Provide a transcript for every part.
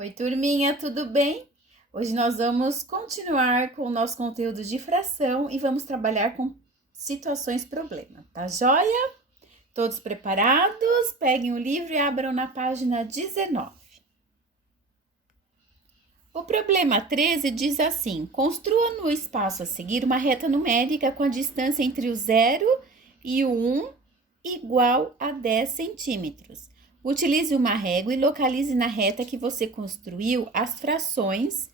Oi, turminha, tudo bem? Hoje nós vamos continuar com o nosso conteúdo de fração e vamos trabalhar com situações problema, tá joia? Todos preparados? Peguem o livro e abram na página 19. O problema 13 diz assim: construa no espaço a seguir uma reta numérica com a distância entre o 0 e o 1 igual a 10 centímetros. Utilize uma régua e localize na reta que você construiu as frações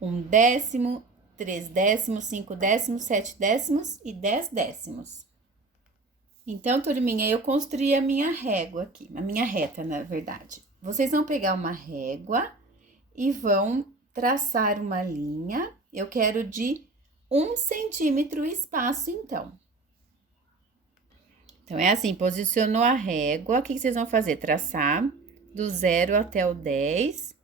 1 décimo, 3 décimos, 5 décimos, 7 décimos e 10 décimos. Então, turminha, eu construí a minha régua aqui, a minha reta, na verdade. Vocês vão pegar uma régua e vão traçar uma linha. Eu quero de 1 centímetro o espaço, então. Então, é assim, posicionou a régua, o que vocês vão fazer? Traçar do 0 até o 10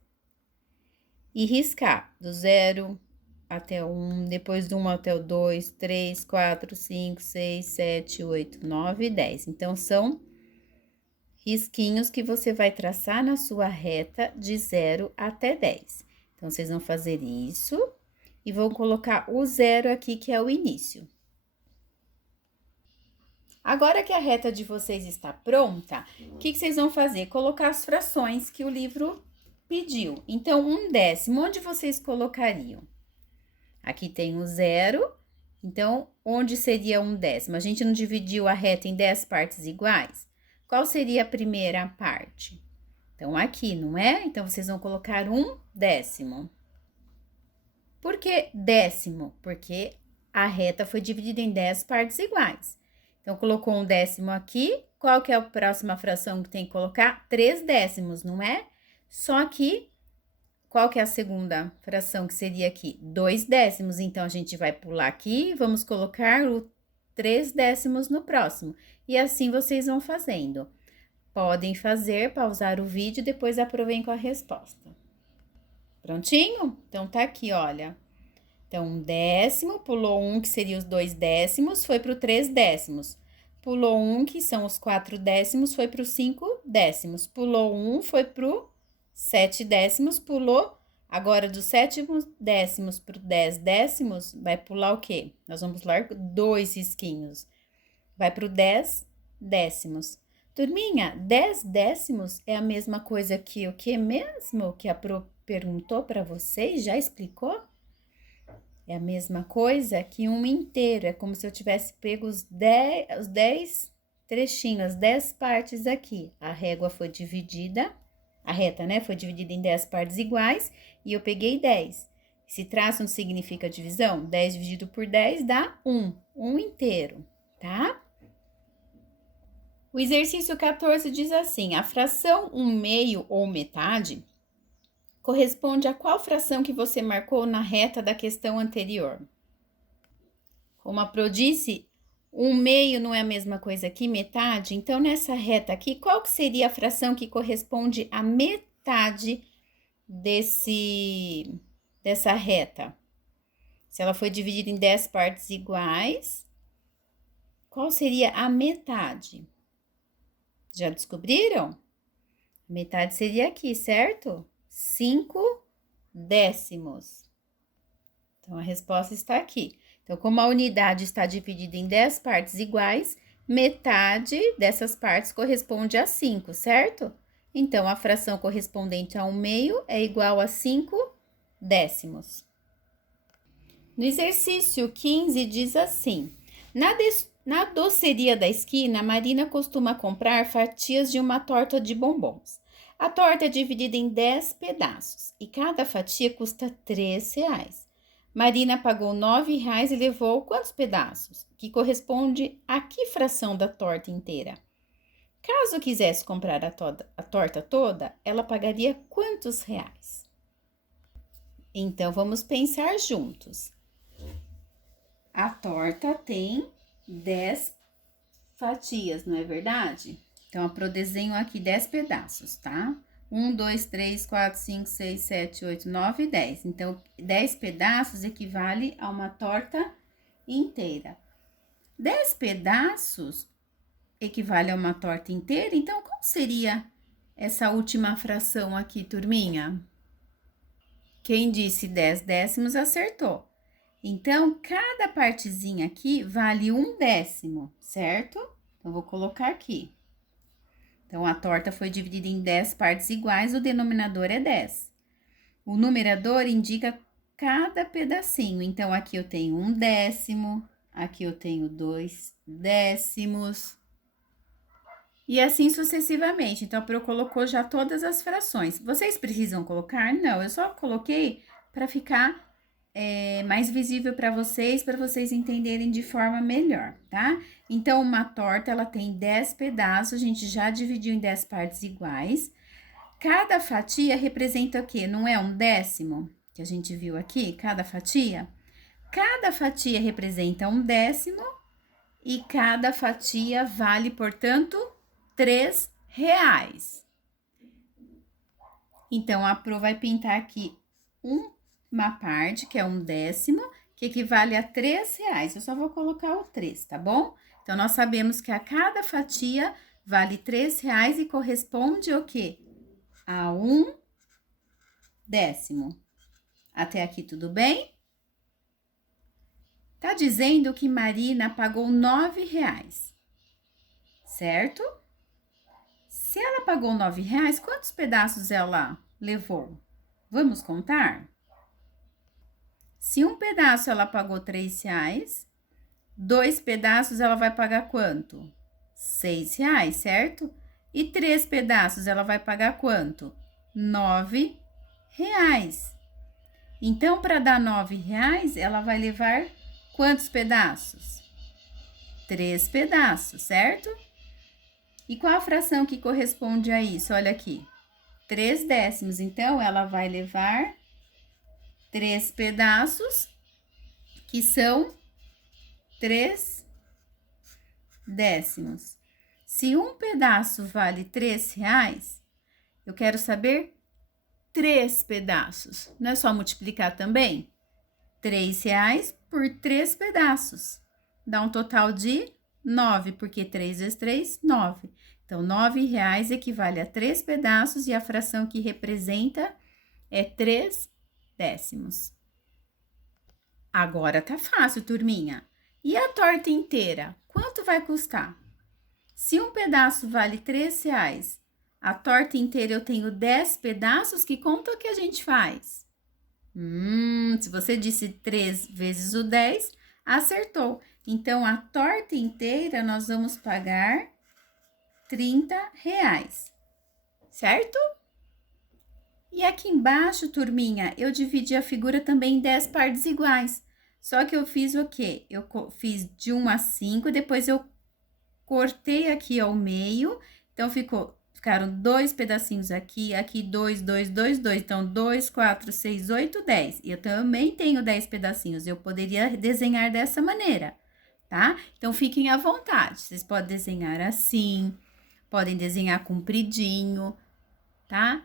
e riscar do 0 até o 1, depois do 1 até o 2, 3, 4, 5, 6, 7, 8, 9 e 10. Então, são risquinhos que você vai traçar na sua reta de 0 até 10. Então, vocês vão fazer isso e vão colocar o 0 aqui, que é o início. Agora que a reta de vocês está pronta, o que vocês vão fazer? Colocar as frações que o livro pediu. Então, 1 décimo, onde vocês colocariam? Aqui tem o 0, então, onde seria 1 décimo? A gente não dividiu a reta em 10 partes iguais? Qual seria a primeira parte? Então, aqui, não é? Então, vocês vão colocar 1 décimo. Por que décimo? Porque a reta foi dividida em 10 partes iguais. Então, colocou 1 décimo aqui. Qual que é a próxima fração que tem que colocar? 3 décimos, não é? Só que, qual que é a segunda fração que seria aqui? 2 décimos. Então, a gente vai pular aqui e vamos colocar o 3 décimos no próximo. E assim vocês vão fazendo. Podem fazer, pausar o vídeo e depois aproveitem com a resposta. Prontinho? Então, tá aqui, olha. Então, 1 décimo, pulou 1, que seria os 2 décimos, foi para o 3 décimos. Pulou 1, que são os 4 décimos, foi para os 5 décimos. Pulou 1, foi para o 7 décimos, pulou. Agora, dos 7 décimos para o 10 décimos, vai pular o quê? Nós vamos pular 2 risquinhos. Vai para o 10 décimos. Turminha, 10 décimos é a mesma coisa que o que mesmo que a Pro perguntou para vocês? Já explicou? É a mesma coisa que um inteiro, é como se eu tivesse pego os 10 trechinhos, as 10 partes aqui. A régua foi dividida, a reta, né, foi dividida em 10 partes iguais e eu peguei 10. Esse traço não significa divisão? 10 dividido por 10 dá 1, um inteiro, tá? O exercício 14 diz assim: a fração 1/2 ou metade corresponde a qual fração que você marcou na reta da questão anterior? Como a Pro disse, 1/2 não é a mesma coisa que metade, então nessa reta aqui, qual que seria a fração que corresponde à metade dessa reta? Se ela foi dividida em 10 partes iguais, qual seria a metade? Já descobriram? A metade seria aqui, certo? 5 décimos. Então, a resposta está aqui. Então, como a unidade está dividida em 10 partes iguais, metade dessas partes corresponde a 5, certo? Então, a fração correspondente a 1/2 é igual a 5 décimos. No exercício 15, diz assim: na doceria da esquina, Marina costuma comprar fatias de uma torta de bombons. A torta é dividida em 10 pedaços e cada fatia custa R$ 3. Marina pagou R$ 9 e levou quantos pedaços? Que corresponde a que fração da torta inteira? Caso quisesse comprar a torta toda, ela pagaria quantos reais? Então, vamos pensar juntos. A torta tem 10 fatias, não é verdade? Então, eu desenho aqui 10 pedaços, tá? 1, 2, 3, 4, 5, 6, 7, 8, 9 e 10. Então, 10 pedaços equivale a uma torta inteira. 10 pedaços equivale a uma torta inteira, então, qual seria essa última fração aqui, turminha? Quem disse 10 décimos acertou. Então, cada partezinha aqui vale 1 décimo, certo? Então, vou colocar aqui. Então, a torta foi dividida em 10 partes iguais, o denominador é 10. O numerador indica cada pedacinho. Então, aqui eu tenho 1 décimo, aqui eu tenho 2 décimos. E assim sucessivamente. Então, a Pro colocou já todas as frações. Vocês precisam colocar? Não, eu só coloquei para ficar mais visível para vocês entenderem de forma melhor, tá? Então, uma torta, ela tem 10 pedaços, a gente já dividiu em 10 partes iguais. Cada fatia representa o quê? Não é 1 décimo que a gente viu aqui? Cada fatia? Cada fatia representa 1 décimo e cada fatia vale, portanto, R$3. Então, a Pro vai pintar aqui uma parte, que é 1 décimo, que equivale a R$3. Eu só vou colocar o 3, tá bom? Então, nós sabemos que a cada fatia vale R$3 e corresponde ao quê? A 1 décimo. Até aqui tudo bem? Tá dizendo que Marina pagou R$9, certo? Se ela pagou R$9, quantos pedaços ela levou? Vamos contar? Se um pedaço ela pagou R$3, 2 pedaços ela vai pagar quanto? R$6, certo? E 3 pedaços ela vai pagar quanto? R$9. Então, para dar R$9, ela vai levar quantos pedaços? 3 pedaços, certo? E qual a fração que corresponde a isso? Olha aqui, 3 décimos. Então, ela vai levar 3 pedaços, que são 3 décimos. Se um pedaço vale R$3, eu quero saber 3 pedaços. Não é só multiplicar também? R$3 por 3 pedaços. Dá um total de 9, porque 3 vezes 3, 9. Então, R$9 equivale a 3 pedaços e a fração que representa é 3 décimos. Agora tá fácil, turminha. E a torta inteira? Quanto vai custar? Se um pedaço vale R$3, a torta inteira eu tenho 10 pedaços, que conta que a gente faz? Se você disse 3 vezes o 10, acertou. Então, a torta inteira nós vamos pagar R$30, certo? E aqui embaixo, turminha, eu dividi a figura também em 10 partes iguais. Só que eu fiz o quê? Eu fiz de 1 a 5, depois eu cortei aqui ao meio. Então, ficaram 2 pedacinhos aqui, aqui 2, 2, 2, 2. Então, 2, 4, 6, 8, 10. E eu também tenho 10 pedacinhos. Eu poderia desenhar dessa maneira, tá? Então, fiquem à vontade. Vocês podem desenhar assim, podem desenhar compridinho, tá?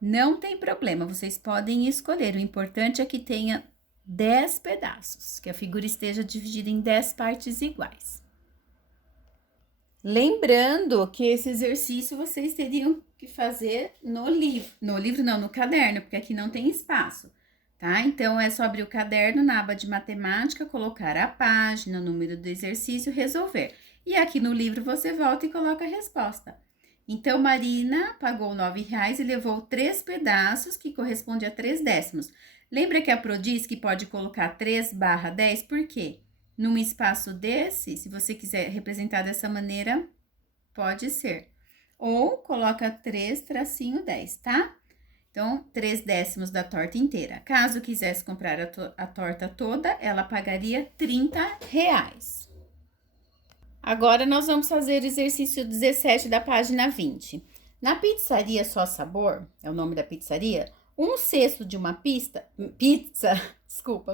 Não tem problema, vocês podem escolher. O importante é que tenha 10 pedaços, que a figura esteja dividida em 10 partes iguais. Lembrando que esse exercício vocês teriam que fazer no livro. No livro não, no caderno, porque aqui não tem espaço, tá? Então, é só abrir o caderno na aba de matemática, colocar a página, o número do exercício, resolver. E aqui no livro você volta e coloca a resposta. Então, Marina pagou R$9 e levou 3 pedaços, que corresponde a 3 décimos. Lembra que a Pro diz que pode colocar 3/10? Por quê? Num espaço desse, se você quiser representar dessa maneira, pode ser. Ou coloca 3-10, tá? Então, 3 décimos da torta inteira. Caso quisesse comprar a torta toda, ela pagaria R$30. Agora, nós vamos fazer o exercício 17 da página 20. Na pizzaria Só Sabor, é o nome da pizzaria, um cesto de uma pizza,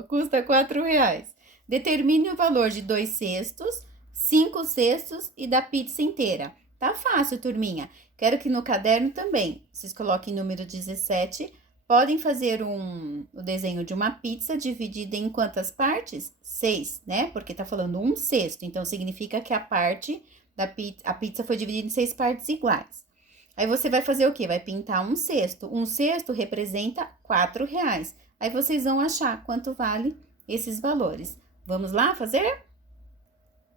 custa R$4. Determine o valor de 2 cestos, 5 cestos e da pizza inteira. Tá fácil, turminha. Quero que no caderno também, vocês coloquem número 17. Podem fazer o desenho de uma pizza dividida em quantas partes? 6, né? Porque tá falando 1 cesto, então significa que a pizza foi dividida em 6 partes iguais. Aí você vai fazer o quê? Vai pintar um cesto. Um cesto representa R$ 4. Aí vocês vão achar quanto vale esses valores. Vamos lá fazer?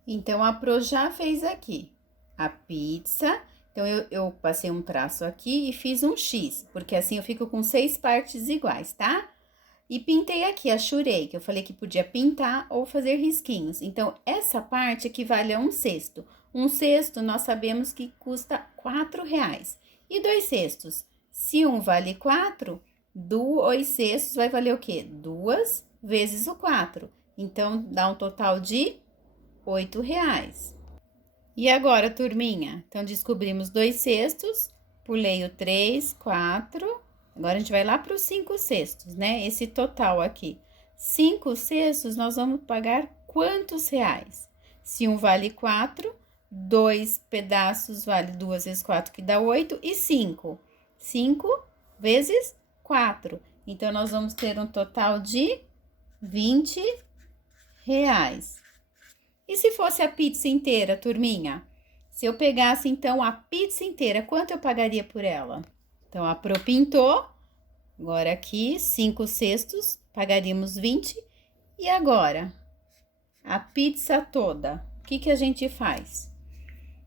Então, a Pro já fez aqui a pizza. Então, eu passei um traço aqui e fiz um X, porque assim eu fico com 6 partes iguais, tá? E pintei aqui, achurei, que eu falei que podia pintar ou fazer risquinhos. Então, essa parte equivale a um cesto. Um cesto, nós sabemos que custa R$ 4. E 2 cestos? Se um vale 4, 2 cestos vai valer o quê? 2 vezes o 4. Então, dá um total de R$ 8. E agora, turminha? Então, descobrimos 2 cestos, pulei o 3, 4. Agora, a gente vai lá para os 5 cestos, né? Esse total aqui. 5 cestos, nós vamos pagar quantos reais? Se um vale 4, 2 pedaços vale 2 vezes 4, que dá 8, e 5. 5 vezes 4. Então, nós vamos ter um total de R$ 20. E se fosse a pizza inteira, turminha? Se eu pegasse, então, a pizza inteira, quanto eu pagaria por ela? Então, a Pro pintou. Agora, aqui, 5 cestos, pagaríamos 20. E agora? A pizza toda, o que a gente faz?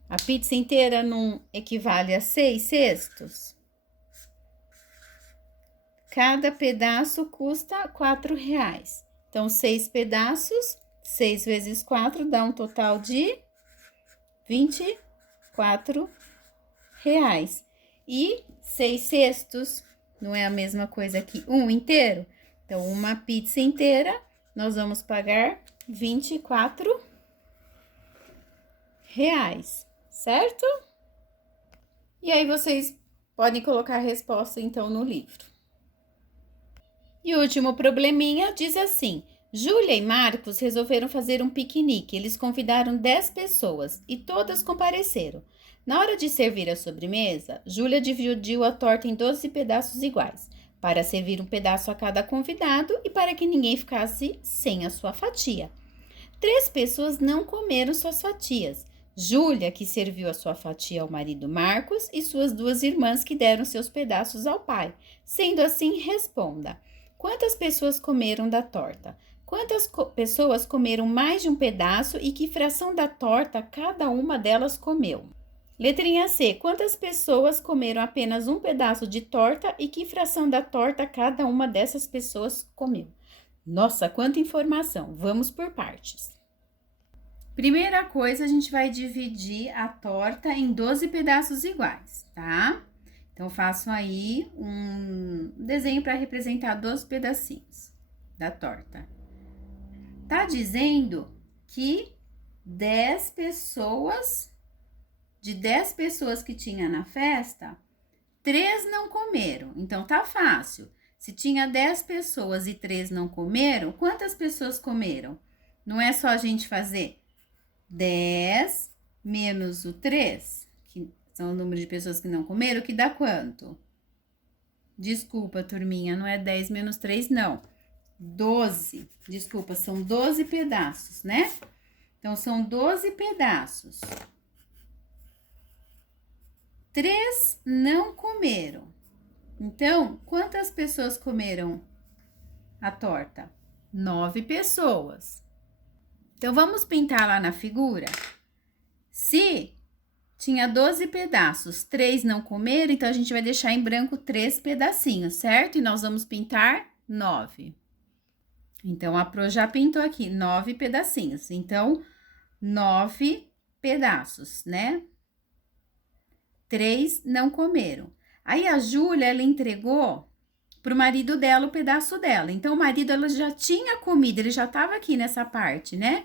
A pizza inteira não equivale a 6 cestos? Cada pedaço custa R$ 4. Então, 6 pedaços, 6 vezes 4 dá um total de R$ 24. E 6 cestos não é a mesma coisa que um inteiro? Então, uma pizza inteira, nós vamos pagar R$ 24, certo? E aí, vocês podem colocar a resposta, então, no livro. E o último probleminha diz assim: Júlia e Marcos resolveram fazer um piquenique. Eles convidaram 10 pessoas e todas compareceram. Na hora de servir a sobremesa, Júlia dividiu a torta em 12 pedaços iguais, para servir um pedaço a cada convidado e para que ninguém ficasse sem a sua fatia. 3 pessoas não comeram suas fatias. Júlia, que serviu a sua fatia ao marido Marcos, e suas 2 irmãs, que deram seus pedaços ao pai. Sendo assim, responda: quantas pessoas comeram da torta? Quantas pessoas comeram mais de um pedaço e que fração da torta cada uma delas comeu? Letrinha C. Quantas pessoas comeram apenas um pedaço de torta e que fração da torta cada uma dessas pessoas comeu? Nossa, quanta informação! Vamos por partes. Primeira coisa, a gente vai dividir a torta em 12 pedaços iguais, tá? Então, faço aí um desenho para representar 12 pedacinhos da torta. Tá dizendo que 10 pessoas, de 10 pessoas que tinha na festa, 3 não comeram. Então, tá fácil. Se tinha 10 pessoas e 3 não comeram, quantas pessoas comeram? Não é só a gente fazer 10 menos o 3, que são o número de pessoas que não comeram, que dá quanto? Desculpa, turminha, não é 10 menos 3, não. 12. Desculpa, são 12 pedaços, né? Então, são 12 pedaços. 3 não comeram. Então, quantas pessoas comeram a torta? 9 pessoas. Então, vamos pintar lá na figura. Se tinha 12 pedaços, 3 não comeram, então a gente vai deixar em branco 3 pedacinhos, certo? E nós vamos pintar 9. Então, a Pro já pintou aqui 9 pedacinhos. Então, 9 pedaços, né? 3 não comeram. Aí, a Júlia, ela entregou pro marido dela o pedaço dela. Então, o marido, ela já tinha comido, ele já estava aqui nessa parte, né?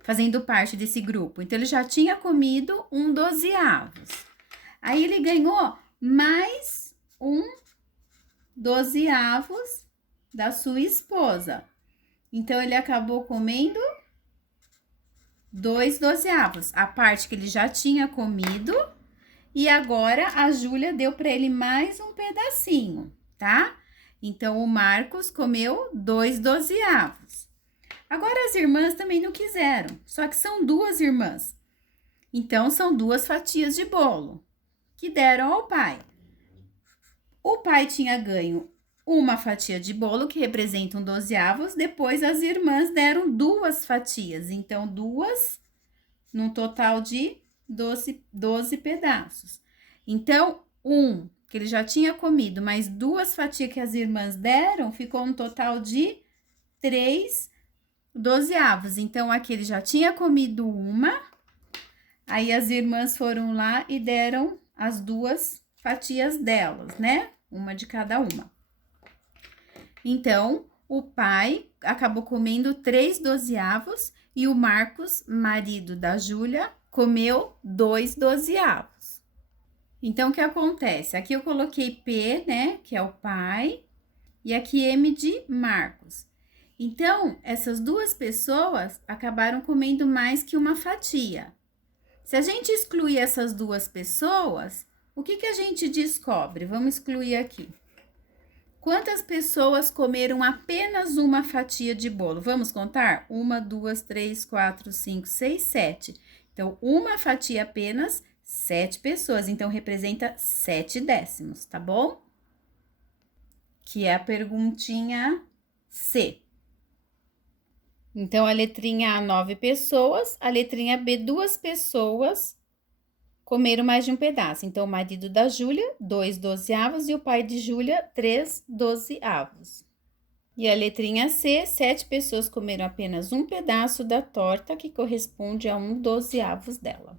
Fazendo parte desse grupo. Então, ele já tinha comido um 12avos. Aí, ele ganhou mais um 12avos da sua esposa. Então, ele acabou comendo 2 12avos. A parte que ele já tinha comido. E agora, a Júlia deu para ele mais um pedacinho, tá? Então, o Marcos comeu 2 12avos. Agora, as irmãs também não quiseram, só que são 2 irmãs. Então, são 2 fatias de bolo. que deram ao pai. O pai tinha ganho uma fatia de bolo, que representam 12avos, depois as irmãs deram 2 fatias, então 2, num total de 12 pedaços. Então, que ele já tinha comido, mais 2 fatias que as irmãs deram, ficou um total de 3 12avos. Então, aqui ele já tinha comido uma, aí as irmãs foram lá e deram as 2 fatias delas, né? Uma de cada uma. Então, o pai acabou comendo 3 12avos e o Marcos, marido da Júlia, comeu 2 12avos. Então, o que acontece? Aqui eu coloquei P, né, que é o pai, e aqui M de Marcos. Então, essas 2 pessoas acabaram comendo mais que uma fatia. Se a gente excluir essas 2 pessoas, o que a gente descobre? Vamos excluir aqui. Quantas pessoas comeram apenas uma fatia de bolo? Vamos contar? 1, 2, 3, 4, 5, 6, 7. Então, uma fatia apenas, 7 pessoas. Então, representa 7 décimos, tá bom? Que é a perguntinha C. Então, a letrinha A, 9 pessoas. A letrinha B, 2 pessoas comeram mais de um pedaço. Então, o marido da Júlia, 2 12avos, e o pai de Júlia, 3 12avos. E a letrinha C, 7 pessoas comeram apenas um pedaço da torta, que corresponde a 1 12avos dela.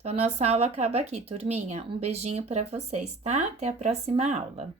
Então, nossa aula acaba aqui, turminha. Um beijinho para vocês, tá? Até a próxima aula.